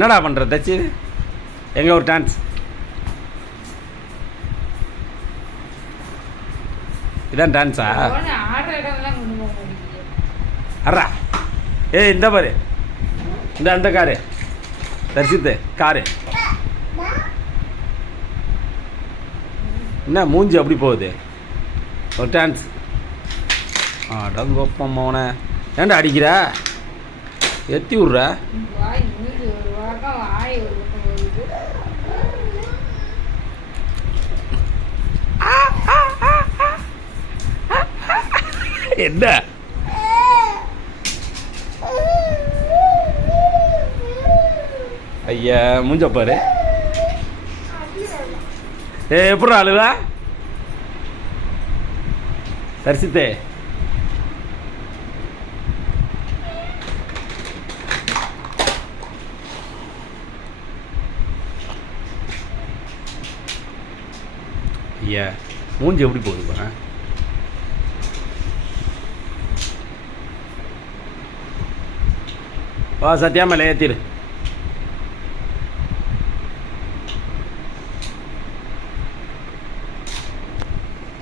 என்னடா பண்ணுற தச்சு எங்கே ஒரு டான்ஸ் இதான் டான்ஸா அறா ஏய் இந்த பாரு இந்த அந்த காரு தரிசித்து காரு என்ன மூஞ்சி அப்படி போகுது ஒரு டான்ஸ் அடங்கொப்பம் மோனை ஏன்டா அடிக்கிற எத்தி விட்ற என்ன ஐயா மூஞ்ச பாரு எப்படி அழுவா தரிசித்தே ஐயா மூஞ்சி எப்படி போகுது வா சத்யா மேலே ஏற்றிடு